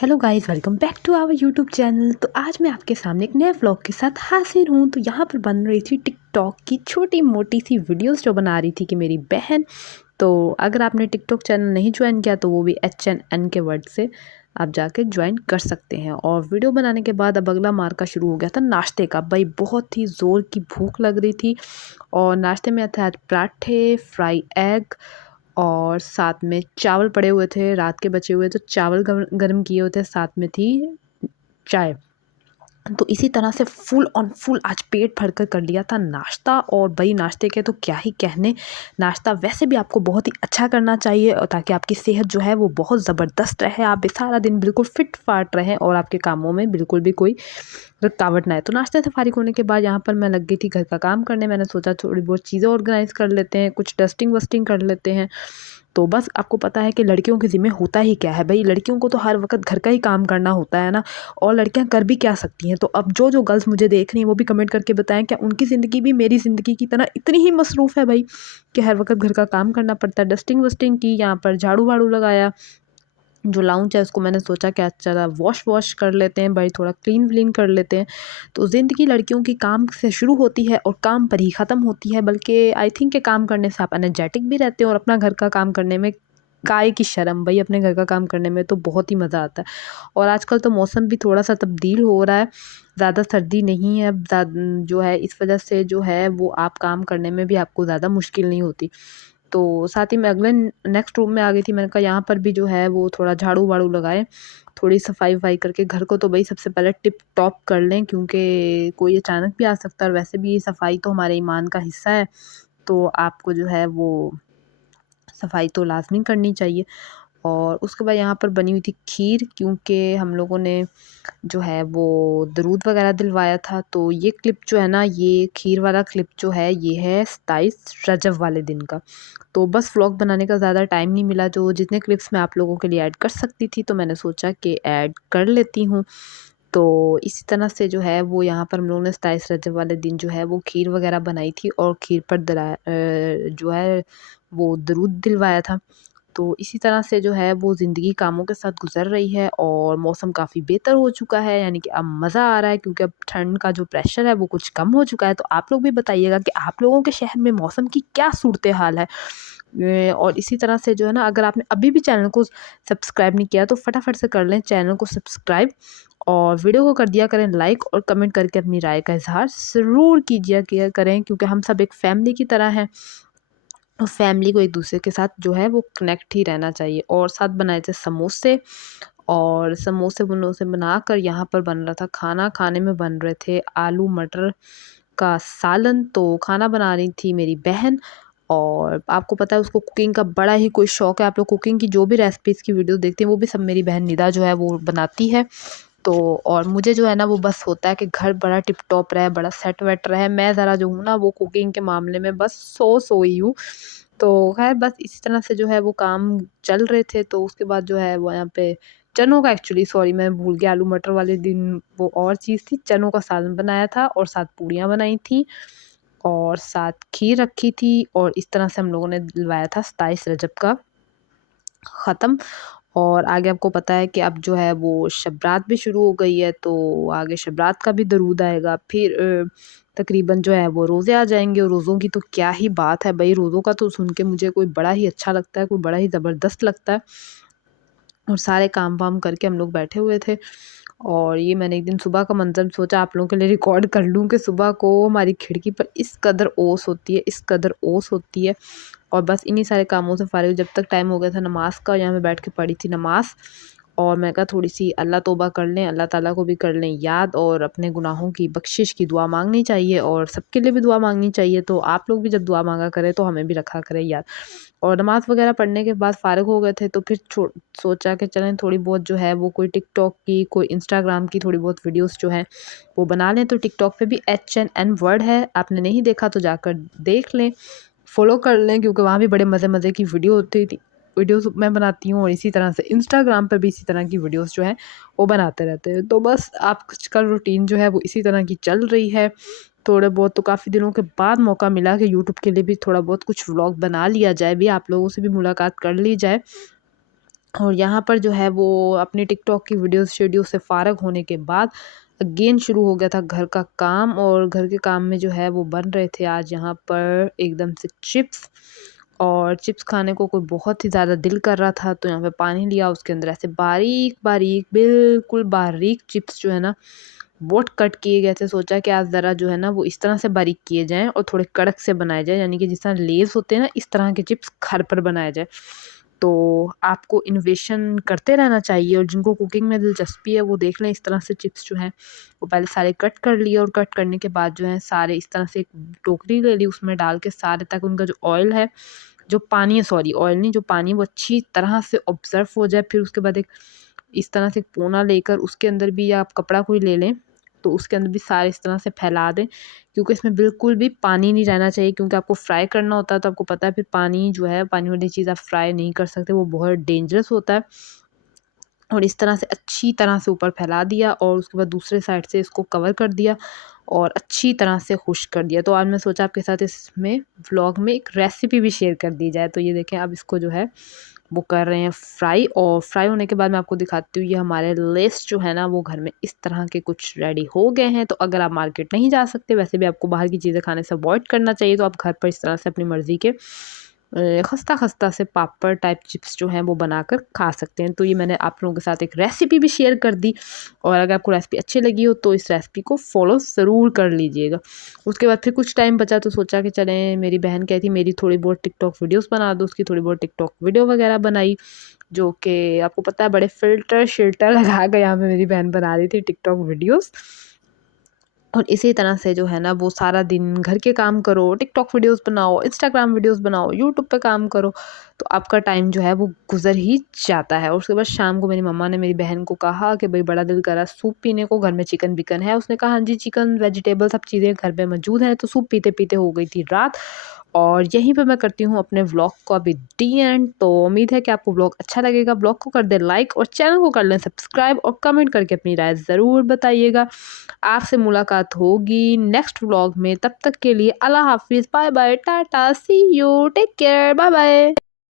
Hello guys, welcome back to our YouTube channel. तो आज मैं आपके सामने एक नए व्लॉग के साथ हाजिर हूँ। तो यहाँ पर बन रही थी टिकटॉक की छोटी मोटी सी वीडियोस जो बना रही थी कि मेरी बहन। तो अगर आपने टिकटॉक चैनल नहीं ज्वाइन किया तो वो भी HNN के वर्ड से आप जाके ज्वाइन कर सकते हैं। और वीडियो बनाने के बाद अब अगला मार्का शुरू हो गया था नाश्ते का। भाई बहुत ही ज़ोर की भूख लग रही थी और नाश्ते में था आज पराठे, फ्राई एग और साथ में चावल पड़े हुए थे, रात के बचे हुए, तो चावल गरम किए हुए थे, साथ में थी चाय। तो इसी तरह से फुल ऑन फुल आज पेट भरकर कर लिया था नाश्ता। और भाई नाश्ते के तो क्या ही कहने, नाश्ता वैसे भी आपको बहुत ही अच्छा करना चाहिए और ताकि आपकी सेहत जो है वो बहुत ज़बरदस्त रहे, आप भी सारा दिन बिल्कुल फिट फाट रहें और आपके कामों में बिल्कुल भी कोई रुकावट ना है। तो नाश्ते से फारिग होने के बाद यहाँ पर मैं लग गई थी घर का काम करने। मैंने सोचा थोड़ी बहुत चीज़ें ऑर्गेनाइज़ कर लेते हैं, कुछ डस्टिंग वस्टिंग कर लेते हैं। तो बस आपको पता है कि लड़कियों के ज़िम्मे होता ही क्या है भाई, लड़कियों को तो हर वक्त घर का ही काम करना होता है ना। और लड़कियां कर भी क्या सकती हैं। तो अब जो जो गर्ल्स मुझे देख रही हैं वो भी कमेंट करके बताएं, क्या उनकी ज़िंदगी भी मेरी ज़िंदगी की तरह इतनी ही मसरूफ़ है भाई, कि हर वक्त घर का काम करना पड़ता है। डस्टिंग वस्टिंग की, यहाँ पर झाड़ू वाड़ू लगाया, जो लाउंज है उसको मैंने सोचा कि अच्छा चला वॉश कर लेते हैं भाई, थोड़ा क्लीन व्लीन कर लेते हैं। तो ज़िंदगी लड़कियों की काम से शुरू होती है और काम पर ही ख़त्म होती है। बल्कि आई थिंक के काम करने से आप एनर्जेटिक भी रहते हैं और अपना घर का काम करने में काय की शर्म भाई, अपने घर का काम करने में तो बहुत ही मज़ा आता है। और आजकल तो मौसम भी थोड़ा सा तब्दील हो रहा है, ज़्यादा सर्दी नहीं है अब, जो है इस वजह से जो है वो आप काम करने में भी आपको ज़्यादा मुश्किल नहीं होती। तो साथ ही मैं अगले नेक्स्ट रूम में आ गई थी। मैंने कहा यहाँ पर भी जो है वो थोड़ा झाड़ू वाड़ू लगाएं, थोड़ी सफाई वफाई करके घर को तो भाई सबसे पहले टिप टॉप कर लें, क्योंकि कोई अचानक भी आ सकता है और वैसे भी सफाई तो हमारे ईमान का हिस्सा है। तो आपको जो है वो सफाई तो लाजमी करनी चाहिए। और उसके बाद यहाँ पर बनी हुई थी खीर, क्योंकि हम लोगों ने जो है वो दरूद वगैरह दिलवाया था। तो ये क्लिप जो है ना, ये खीर वाला क्लिप जो है ये है 27 रजब वाले दिन का। तो बस व्लॉग बनाने का ज़्यादा टाइम नहीं मिला, जो जितने क्लिप्स मैं आप लोगों के लिए ऐड कर सकती थी तो मैंने सोचा कि ऐड कर लेती हूँ। तो इसी तरह से जो है वो यहाँ पर हम लोगों ने 27 रजब वाले दिन जो है वो खीर वगैरह बनाई थी और खीर पर जो है वो दरूद दिलवाया था। तो इसी तरह से जो है वो ज़िंदगी कामों के साथ गुज़र रही है और मौसम काफ़ी बेहतर हो चुका है, यानी कि अब मज़ा आ रहा है, क्योंकि अब ठंड का जो प्रेशर है वो कुछ कम हो चुका है। तो आप लोग भी बताइएगा कि आप लोगों के शहर में मौसम की क्या सूरत हाल है। और इसी तरह से जो है ना, अगर आपने अभी भी चैनल को सब्सक्राइब नहीं किया तो फटाफट से कर लें चैनल को सब्सक्राइब, और वीडियो को कर दिया करें लाइक, और कमेंट करके अपनी राय का इजहार ज़रूर कीजिए किया करें, क्योंकि हम सब एक फैमिली की तरह हैं। और फैमिली को एक दूसरे के साथ जो है वो कनेक्ट ही रहना चाहिए। और साथ बनाए थे समोसे, और समोसे वमोसे बनाकर यहाँ पर बन रहा था खाना। खाने में बन रहे थे आलू मटर का सालन। तो खाना बना रही थी मेरी बहन, और आपको पता है उसको कुकिंग का बड़ा ही कोई शौक है। आप लोग कुकिंग की जो भी रेसिपीज़ की वीडियो देखते हैं वो भी सब मेरी बहन निदा जो है वो बनाती है। तो और मुझे जो है ना वो बस होता है कि घर बड़ा टिप टॉप रहे, बड़ा सेट वेट रहे। मैं ज़रा जो हूँ ना वो कुकिंग के मामले में बस सोई हूँ। तो खैर बस इसी तरह से जो है वो काम चल रहे थे। तो उसके बाद जो है वो यहाँ पे चनों का, एक्चुअली सॉरी मैं भूल गया, आलू मटर वाले दिन वो और चीज़ थी, चनों का सालन बनाया था और साथ पूड़ियाँ बनाई थी और साथ खीर रखी थी। और इस तरह से हम लोगों ने दिलवाया था 27 रजब का ख़त्म। और आगे आपको पता है कि अब जो है वो शब रात भी शुरू हो गई है, तो आगे शब रात का भी दरूद आएगा। फिर तकरीबन जो है वो रोज़े आ जाएँगे, और रोज़ों की तो क्या ही बात है भई, रोज़ों का तो सुन के मुझे कोई बड़ा ही अच्छा लगता है, कोई बड़ा ही ज़बरदस्त लगता है। और सारे काम वाम करके हम लोग बैठे हुए थे। और ये मैंने एक दिन सुबह का मंज़र सोचा आप लोगों के लिए रिकॉर्ड कर लूँ, कि सुबह को हमारी खिड़की पर इस कदर ओस होती है, इस कदर ओस होती है। और बस इन्हीं सारे कामों से फ़ारिग जब तक टाइम हो गया था नमाज़ का, यहाँ मैं बैठ के पढ़ी थी नमाज़। और मैं कहा थोड़ी-सी अल्लाह तौबा कर लें, अल्लाह ताला को भी कर लें याद, और अपने गुनाहों की बख्शिश की दुआ माँगनी चाहिए और सबके लिए भी दुआ माँगनी चाहिए। तो आप लोग भी जब दुआ माँगा करें तो हमें भी रखा करें याद। और नमाज़ वग़ैरह पढ़ने के बाद फ़ारिग हो गए थे, तो फिर सोचा कि चलें थोड़ी बहुत जो है वो कोई टिकटॉक की, कोई इंस्टाग्राम की थोड़ी बहुत वीडियोज़ जो हैं वो बना लें। तो टिकटॉक पे भी HNN वर्ड है, आपने नहीं देखा तो जाकर देख लें, फ़ॉलो कर लें, क्योंकि वहाँ भी बड़े मज़े-मज़े की वीडियोज़ मैं बनाती हूँ। और इसी तरह से इंस्टाग्राम पे भी इसी तरह की वीडियोज़ जो हैं वो बनाते रहते हैं। तो बस आजकल रूटीन जो है वो इसी तरह की चल रही है। थोड़े बहुत तो काफ़ी दिनों के बाद मौका मिला कि यूट्यूब के लिए भी थोड़ा बहुत कुछ व्लॉग बना लिया जाए, भी आप लोगों से भी मुलाकात कर ली जाए। और यहाँ पर जो है वो अपनी टिकटॉक की वीडियोस शेडियो से फ़ारग होने के बाद अगेन शुरू हो गया था घर का काम। और घर के काम में जो है वो बन रहे थे आज यहाँ पर एकदम से चिप्स। और चिप्स खाने को कोई बहुत ही ज़्यादा दिल कर रहा था, तो यहाँ पे पानी लिया, उसके अंदर ऐसे बारीक बारीक बिल्कुल बारीक चिप्स जो है ना बहुत कट किए गए थे। सोचा कि आज ज़रा जो है ना वो इस तरह से बारीक किए जाएँ और थोड़े कड़क से बनाए जाएँ, यानी कि जिस तरह लेज़ होते हैं ना इस तरह के चिप्स घर पर बनाए जाए। तो आपको इनोवेशन करते रहना चाहिए, और जिनको कुकिंग में दिलचस्पी है वो देख लें। इस तरह से चिप्स जो हैं वो पहले सारे कट कर लिए, और कट करने के बाद जो है सारे इस तरह से एक टोकरी ले ली, उसमें डाल के सारे, ताकि उनका जो ऑयल है, जो पानी है, सॉरी ऑयल नहीं, जो पानी, वो अच्छी तरह से ऑब्ज़र्व हो जाए। फिर उसके बाद एक इस तरह से एक पोना लेकर उसके अंदर भी, या आप कपड़ा कोई ले लें तो उसके अंदर भी सारे इस तरह से फैला दें, क्योंकि इसमें बिल्कुल भी पानी नहीं रहना चाहिए, क्योंकि आपको फ्राई करना होता है। तो आपको पता है फिर पानी जो है, पानी वाली चीज़ आप फ्राई नहीं कर सकते, वो बहुत डेंजरस होता है। और इस तरह से अच्छी तरह से ऊपर फैला दिया, और उसके बाद दूसरे साइड से इसको कवर कर दिया और अच्छी तरह से खुश्क कर दिया। तो आज मैं सोचा आपके साथ इसमें व्लॉग में एक रेसिपी भी शेयर कर दी जाए। तो ये देखें, अब इसको जो है वो कर रहे हैं फ्राई, और फ्राई होने के बाद मैं आपको दिखाती हूँ, ये हमारे लेस जो है ना वो घर में इस तरह के कुछ रेडी हो गए हैं। तो अगर आप मार्केट नहीं जा सकते, वैसे भी आपको बाहर की चीज़ें खाने से अवॉइड करना चाहिए, तो आप घर पर इस तरह से अपनी मर्ज़ी के खस्ता खस्ता से पापड़ टाइप चिप्स जो हैं वो बनाकर खा सकते हैं। तो ये मैंने आप लोगों के साथ एक रेसिपी भी शेयर कर दी, और अगर आपको रेसिपी अच्छी लगी हो तो इस रेसिपी को फॉलो ज़रूर कर लीजिएगा। उसके बाद फिर कुछ टाइम बचा, तो सोचा कि चलें, मेरी बहन कहती मेरी थोड़ी बहुत टिकटॉक वीडियोस बना दो, उसकी थोड़ी बहुत टिकटॉक वीडियो वगैरह बनाई, जो कि आपको पता है बड़े फ़िल्टर शिल्टर लगा के यहाँ पे मेरी बहन बना रही थी टिकटॉक वीडियोस। और इसी तरह से जो है ना वो सारा दिन घर के काम करो, टिकटॉक वीडियोस बनाओ, इंस्टाग्राम वीडियोस बनाओ, यूट्यूब पे काम करो, तो आपका टाइम जो है वो गुज़र ही जाता है। और उसके बाद शाम को मेरी मम्मा ने मेरी बहन को कहा कि भई बड़ा दिल कर रहा है सूप पीने को, घर में चिकन-विकन है। उसने कहा हाँ जी, चिकन, वेजिटेबल सब चीज़ें घर पे मौजूद हैं। तो सूप पीते-पीते हो गई थी रात, और यहीं पे मैं करती हूँ अपने व्लॉग को अभी डी एंड। तो उम्मीद है कि आपको व्लॉग अच्छा लगेगा। व्लॉग को कर दें लाइक, और चैनल को कर लें सब्सक्राइब, और कमेंट करके अपनी राय ज़रूर बताइएगा। आपसे मुलाकात होगी नेक्स्ट व्लॉग में, तब तक के लिए अल्लाह हाफ़िज़, bye bye, tata, see you, take care, bye bye.